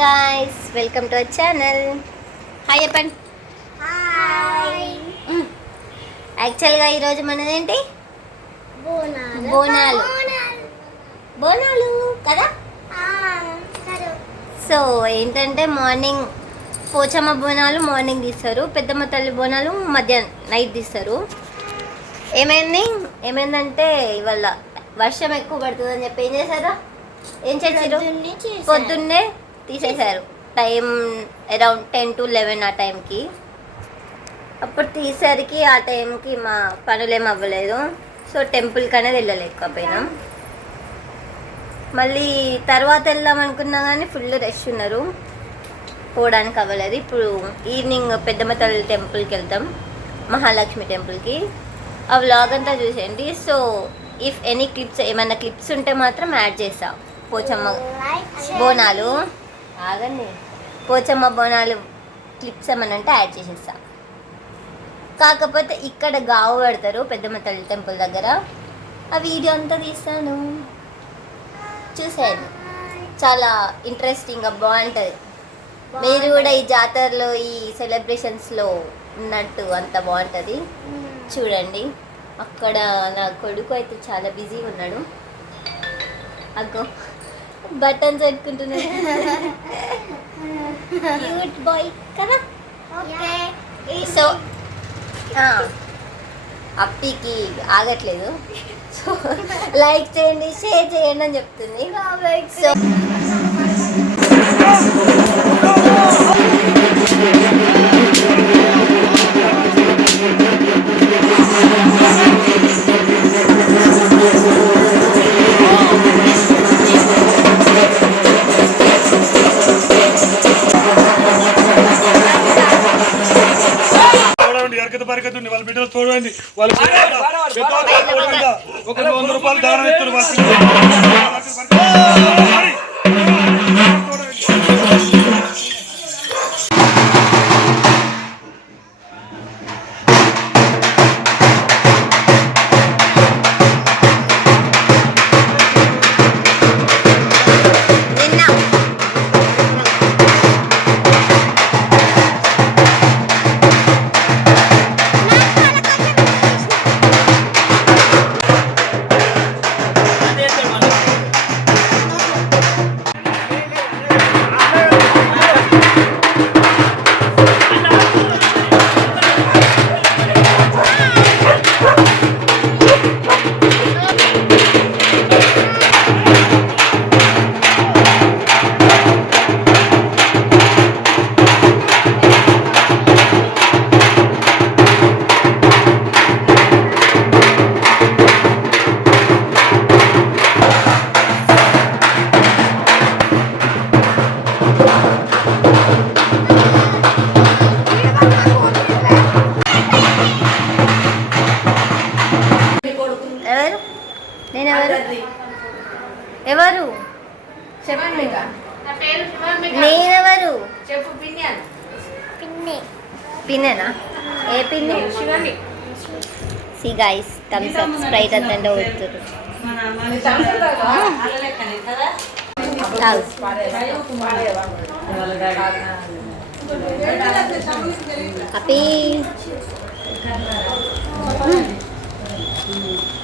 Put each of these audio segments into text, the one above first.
Guys welcome to our channel hi చెప్పండి యాక్చువల్గా ఈరోజు మనదేంటి? బోనాలు. బోనాలు. బోనాలు కదా? సో ఏంటంటే మార్నింగ్ పోచమ్మ బోనాలు మార్నింగ్ తీస్తారు పెద్దమ్మ తల్లి బోనాలు మధ్యాహ్నం నైట్ తీస్తారు. ఏమైంది? ఏమైందంటే ఇవాళ వర్షం ఎక్కువ పడుతుందని చెప్పి ఏం చేశారు? ఏం చేశారు. పొద్దున్నే తీసేశారు. Time around ten to eleven ఆ టైంకి. అప్పుడు తీసేసరికి ఆ టైంకి మా పనులేం అవ్వలేదు. సో టెంపుల్కి అనేది వెళ్ళలేకపోయినాం. మళ్ళీ తర్వాత వెళ్దాం అనుకున్నా కానీ ఫుల్ రష్ ఉన్నారు. పోవడానికి అవ్వలేదు. ఇప్పుడు ఈవినింగ్ పెద్దమ్మ తల్లి టెంపుల్కి వెళ్తాం మహాలక్ష్మి టెంపుల్కి. ఆ వ్లాగ్ అంతా చూసేయండి. సో ఇఫ్ ఎనీ క్లిప్స్ ఏమైనా క్లిప్స్ ఉంటే మాత్రం యాడ్ చేస్తాం. పోచమ్మ బోనాలు. ఆగండి. పోచమ్మ బోనాలు క్లిప్స్ ఏమని అంటే యాడ్ చేసేస్తా. కాకపోతే ఇక్కడ గావు పెడతారు పెద్దమ్మ తల్లి టెంపుల్ దగ్గర. ఆ వీడియో అంతా తీస్తాను. చూసేయండి. చాలా ఇంట్రెస్టింగ్గా బాగుంటుంది. మీరు కూడా ఈ జాతరలో ఈ సెలబ్రేషన్స్లో ఉన్నట్టు అంత బాగుంటుంది. చూడండి. అక్కడ నా కొడుకు అయితే చాలా బిజీగా ఉన్నాడు. అగ్గో. బటన్స్ పెట్టుకుంటున్నాడు క్యూట్ బాయ్ కదా? ఓకే. సో అప్పికి ఆగట్లేదు. సో లైక్ చేయండి షేర్ చేయండి అని చెప్తుంది. సో చెప్పండి నేనెవరు? పిన్ని పిన్నేనా? ఏ పిన్ని? See guys Thums Up Sprite తాగు. హ్యాపీ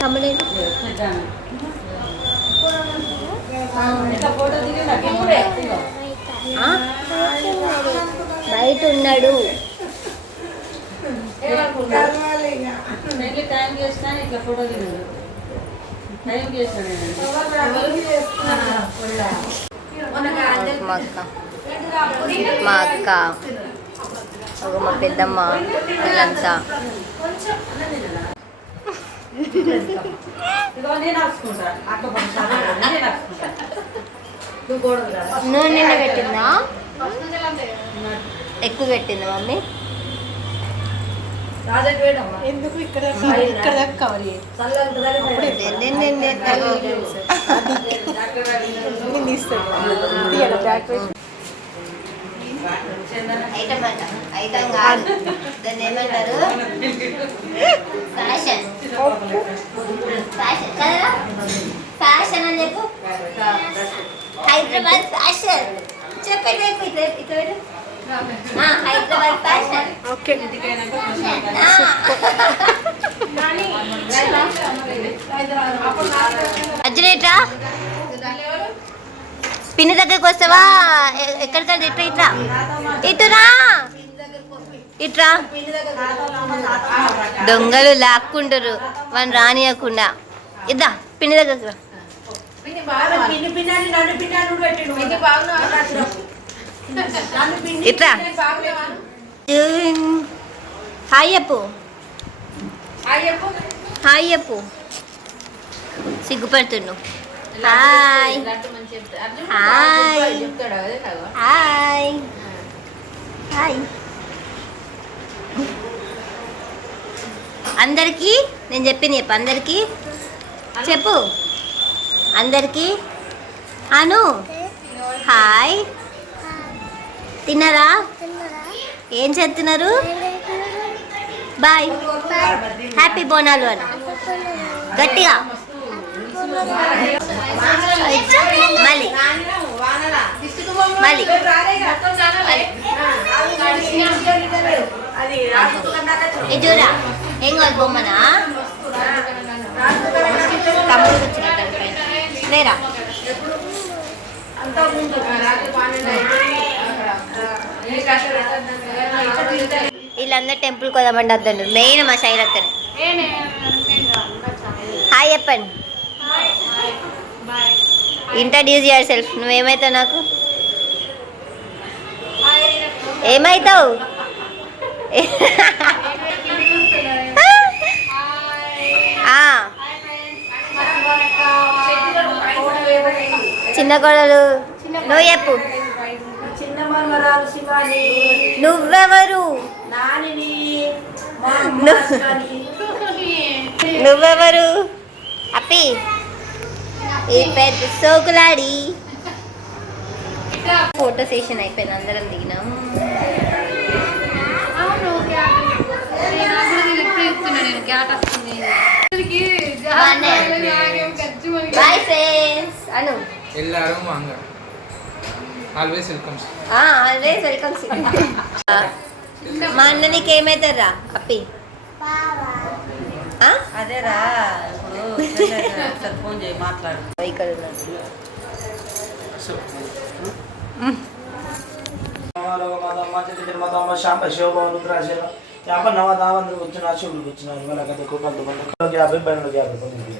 తమ్ముడేంటి ఆ? బయట ఉన్నాడు పెళ్ళి టైం చేసినా ఇట్లా ఫోటో దిగదు. టైం చేసినా మా అక్క మా అక్క ఒక మా పెద్దమ్మ వీళ్ళంతా ఇదిగో నేను రాసుకుంటా అక్క పంచాలి నేను రాసుకుంటా నువ్వు గోడకు రా. నూనె నిండా పెట్టిందా? ఎక్కువ పెట్టిందా మమ్మీ. ఎందుకు ఇక్కడ ఇక్కడ దాకా నేను- నేను- నేను తల్లి. నేను తీస్తాను తీయాలి బ్యాక్ వైపు ఐటమ్ అంట ఐటమ్ కాదు దాన్ని ఏమంటారు ఫ్యాషన్ ఫ్యాషన్ కదా ఫ్యాషన్ అని చెప్పు హైదరాబాద్ ఫ్యాషన్ చెప్పండి రేపు ఇట్లా హైదరాబాద్ ఫ్యాషన్ ఓకే పిన్ని దగ్గరికి వస్తావా? ఎ- ఎక్కడికక్కడ ఇట్లా ఇట్లా ఇటురా. ఇట్రా. దొంగలు లాక్కుంటారు వాడిని రానియకుండా. ఇద్దా పిన్ని దగ్గరికి రా. పిన్ని పిన్నాన్ని నన్ను పిన్నాన్ని పెట్టిండు ఇట్రా హాయ్ చెప్పు. హాయ్ చెప్పు. సిగ్గుపడుతుండు. హాయ్ హాయ్ హాయ్ హాయ్ అందరికీ నేను చెప్పింది చెప్పు అందరికీ. చెప్పు. అందరికీ. అను. హాయ్ తిన్నారా? ఏం చేస్తున్నారు? బాయ్ హ్యాపీ బోనాలు అని. గట్టిగా. మళ్ళీ. మళ్ళీ. ఎజురా ఏం కాదు బొమ్మనా? తమ్ముడు వచ్చినట్టు. లేరా? వీళ్ళందరూ టెంపుల్ కొదమండి వద్దండి. మెయిన్ మా శైలత్తని. హాయ్ చెప్పండి. ఇంట్రడ్యూస్ యువర్ సెల్ఫ్ నువ్వేమవుతావు నాకు? ఏమవుతావు ఆ, చిన్న కోడలు. నువ్వు చెప్పు. నువ్వెవరు. నువ్వెవరు? అప్పి. ఈ పెద్ద సోకులాడి ఫోటో సెషన్ అయిపోయింది అందరం దిగినాం బాయ్ ఫ్రెండ్స్ అను எல்லாரும் வாங்க ஆல்வேஸ் வெல்கம்ஸ் ఆల్వేస్ వెల్కమ్ మా అన్న నీకు ఏమవుతారా అప్పి ఆ? అదేరా ఇప్పుడు ఒకసారి ఫోన్ చేయి మాట్లాడు ఇక్కడ యాభై నవ దావంతులు వచ్చిన శివుడికి వచ్చిన ఇవాళ గత కొంతమంది యాభై పైన యాభై మంది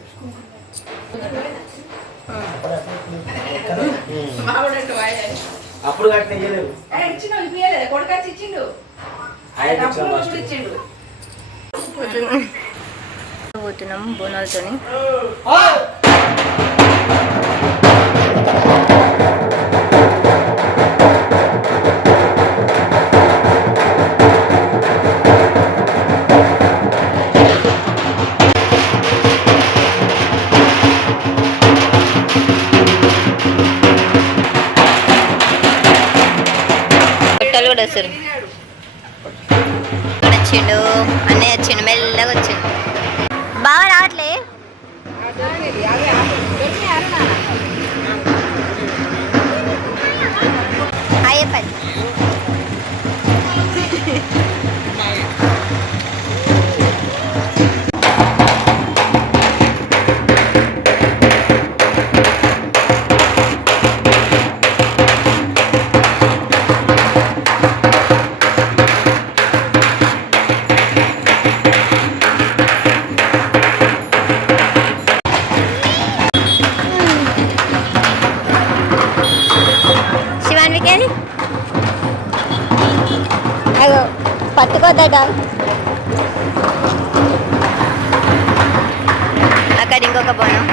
అప్పుడు కట్టిన ఆయన ఇచ్చిన చేయబోతున్నాము బోనాలతోని. కొట్టాలు కూడా అగో పట్టుకోద్దట అక్కడ ఇంకొక బోనం.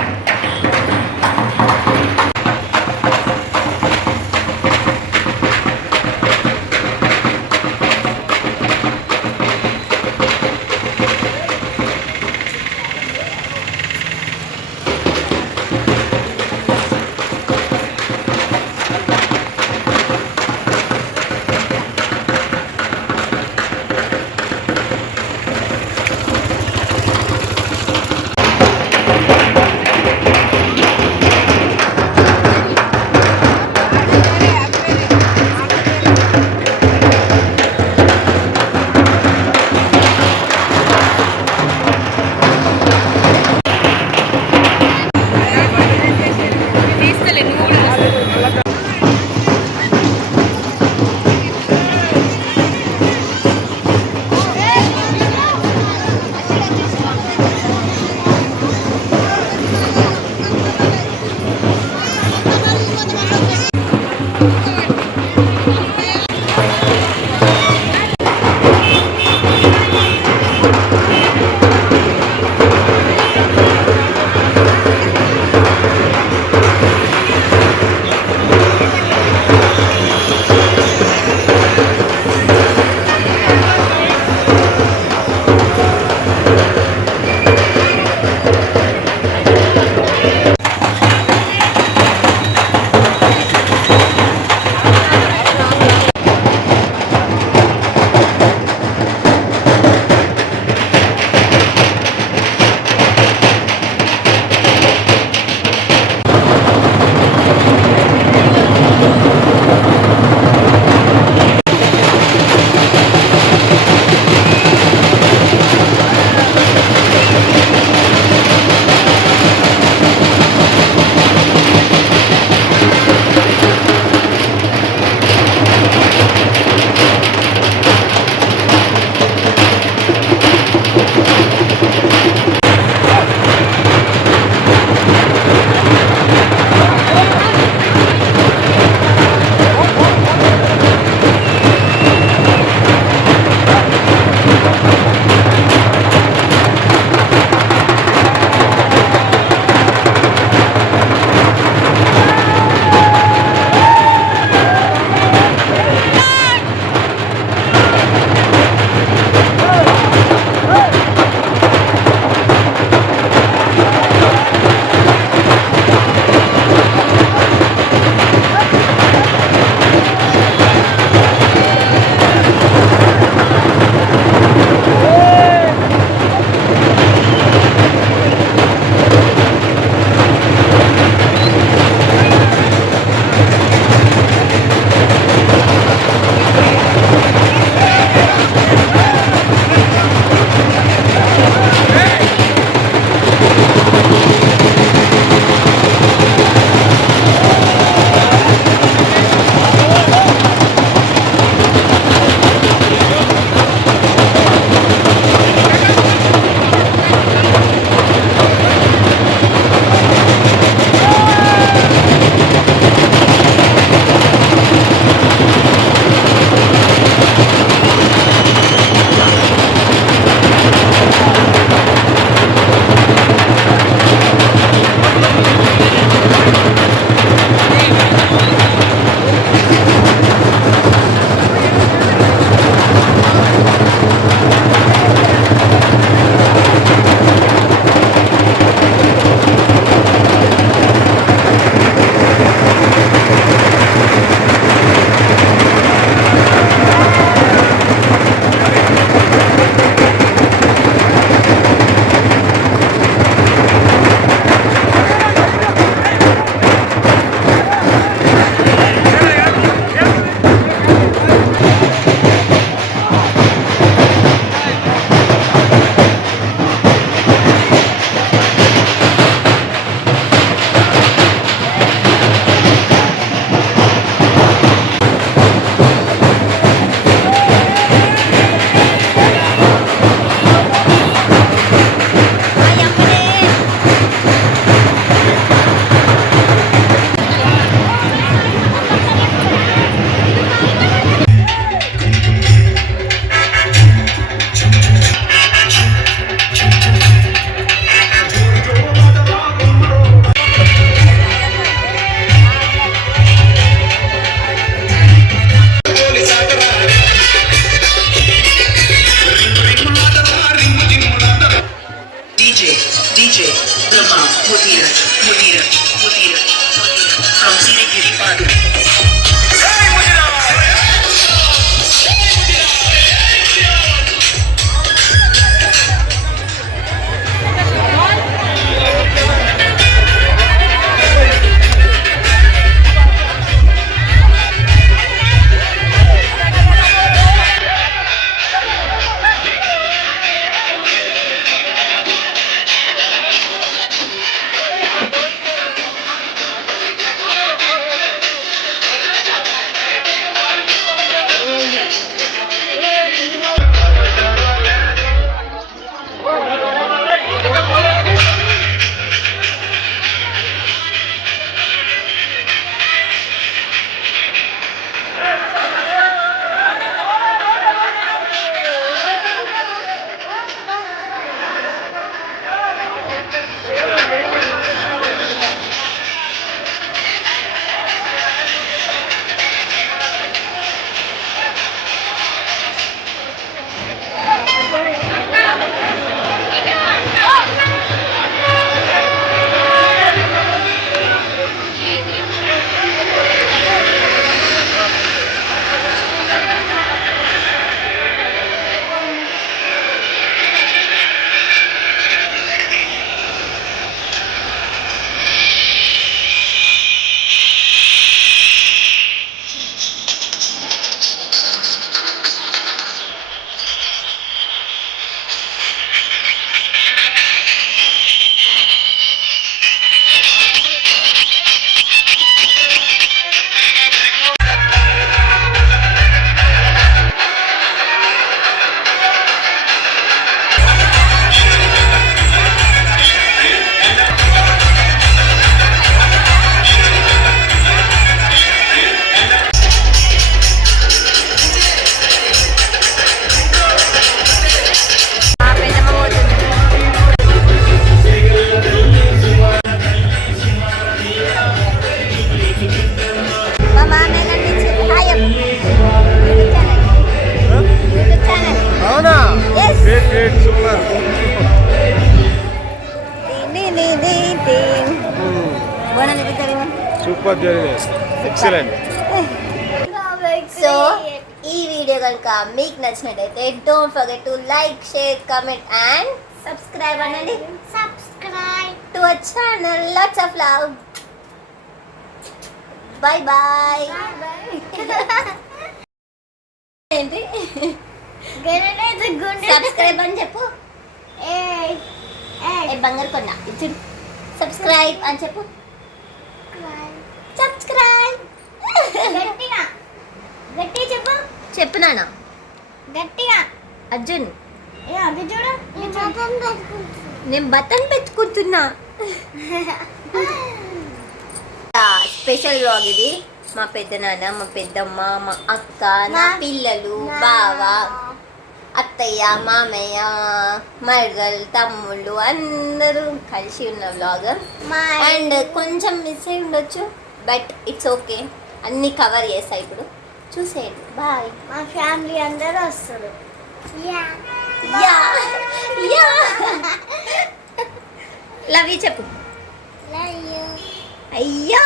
Yeah. నచ్చినట్టయితే don't forget to like share comment and subscribe అనండి. Subscribe. To our channel lots of love bye bye ఏంటి? సబ్స్క్రైబ్ అని చెప్పు. ఏ బంగారు కొండ ఇచ్చుడు సబ్స్క్రైబ్ అని చెప్పు. సబ్స్క్రైబ్ గట్టిగా గట్టి చెప్పు. చెప్పు నాన్న. గట్టిగా. అర్జున్. ఏ అది చూడు. నేను బటన్ పెట్టుకుంటున్నా. స్పెషల్ వ్లాగ్ ఇది. మా పెద్ద నాన్న మా పెద్దమ్మ మా అక్క నా పిల్లలు బావ అత్తయ్య మామయ్య మరదలు తమ్ముళ్ళు అందరూ కలిసి ఉన్న వ్లాగ్. మా అండ్ కొంచెం మిస్ అయి ఉండొచ్చు బట్ ఇట్స్ ఓకే. అన్ని కవర్ చేస్తా ఇప్పుడు. చూసేయండి బాయ్ మా ఫ్యామిలీ అందరూ వస్తారు yeah yeah yeah love you చెప్పు లవ్ యూ అయ్యా